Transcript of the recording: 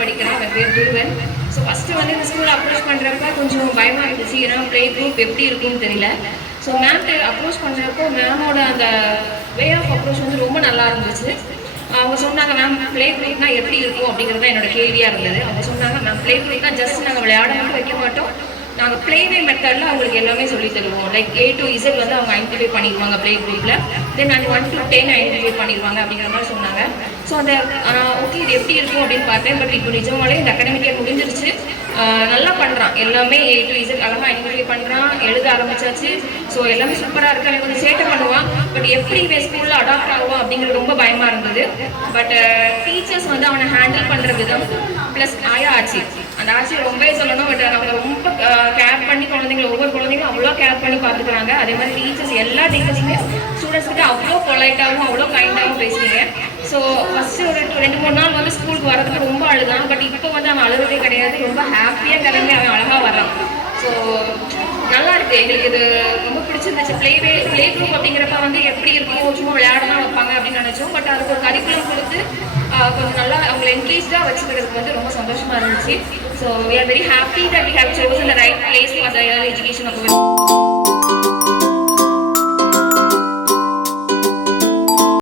படிக்கிறேன். அவன் பேர் துருவன். ஸோ ஃபஸ்ட்டு வந்து இந்த ஸ்கூலில் அப்ரோச் பண்ணுறப்ப கொஞ்சம் பயமாக இருந்துச்சு. ஏன்னா ப்ளே குரூப் எப்படி இருக்குன்னு தெரியல. ஸோ மேம்கிட்ட அப்ரோச் பண்ணுறப்போ மேமோட அந்த வே ஆஃப் அப்ரோச் வந்து ரொம்ப நல்லா இருந்துச்சு. அவங்க சொன்னாங்க, மேம் ப்ளே குரூப்னா எப்படி இருக்கும் அப்படிங்கிறது என்னோட கேள்வியாக இருந்தது. அவங்க சொன்னாங்க, மேம் ப்ளே குரூப்னா ஜஸ்ட் நாங்கள் விளையாட மட்டும் வைக்க மாட்டோம், நாங்கள் ப்ளேவே மெத்தடில் அவங்களுக்கு எல்லாமே சொல்லி தருவோம். லைக் A to Z வந்து அவங்க ஐடென்டிஃபை பண்ணிடுவாங்க ப்ளே குரூப்பில். தென் நான் 1 to 10 ஐடென்டிஃபை பண்ணிடுவாங்க அப்படிங்கிற மாதிரி சொன்னாங்க. ஸோ அந்த ஓகே இது எப்படி இருக்கும் அப்படின்னு பார்த்தேன். பட் இப்போ நிஜமாலே இந்த அகாடமிக் இயர் முடிஞ்சிருச்சு. நல்லா பண்ணுறான், எல்லாமே A to Z அழகாக ஐடென்டிஃபை பண்ணுறான், எழுத ஆரம்பிச்சாச்சு. ஸோ எல்லாமே சூப்பராக இருக்குது. அவன் கொஞ்சம் சேட்டை பண்ணுவான். பட் எப்படி இவன் ஸ்கூலில் அடாப்ட் ஆகுவான் அப்படிங்கிறது ரொம்ப பயமாக இருந்தது. பட் டீச்சர்ஸ் வந்து அவனை ஹேண்டில் பண்ணுற விதம் ப்ளஸ் ஆயா ஆச்சு, அந்த ஆட்சி ரொம்பவே சொல்லணும். பட் அவங்க ரொம்ப கேர் பண்ணி குழந்தைங்களை, ஒவ்வொரு குழந்தைங்களும் அவ்வளோ கேர் பண்ணி பார்த்துக்கிறாங்க. அதே மாதிரி டீச்சர்ஸ் எல்லா டீச்சர்ஸுமே ஸ்டூடெண்ட்ஸ்கிட்ட அவ்வளோ பொலைட்டாகவும் அவ்வளோ கைண்டாகவும் பேசுவீங்க. ஸோ ஃபஸ்ட்டு ஒரு 2-3 நாள் வந்து ஸ்கூலுக்கு வரதுக்கு ரொம்ப அழுதான். பட் இப்போ வந்து அவன் அழுகிறதே கிடையாது, ரொம்ப ஹாப்பியாக கிளம்பி அவன் அழகாக வர்றான். ஸோ நல்லா இருக்குது, எங்களுக்கு இது ரொம்ப பிடிச்சிருந்துச்சு. ப்ளே குரூப் அப்படிங்கிறப்ப வந்து எப்படி இருக்கும், சும்மா விளையாடலாம் வைப்பாங்க அப்படின்னு நினச்சோம். பட் அதுக்கு ஒரு கரிக்குலம் கொடுத்து கொஞ்சம் நல்லா அவங்களை என்கேஜாக வச்சுக்கிறதுக்கு வந்து ரொம்ப சந்தோஷமாக இருந்துச்சு. So we are very happy that we have chosen the right place for the early education of women.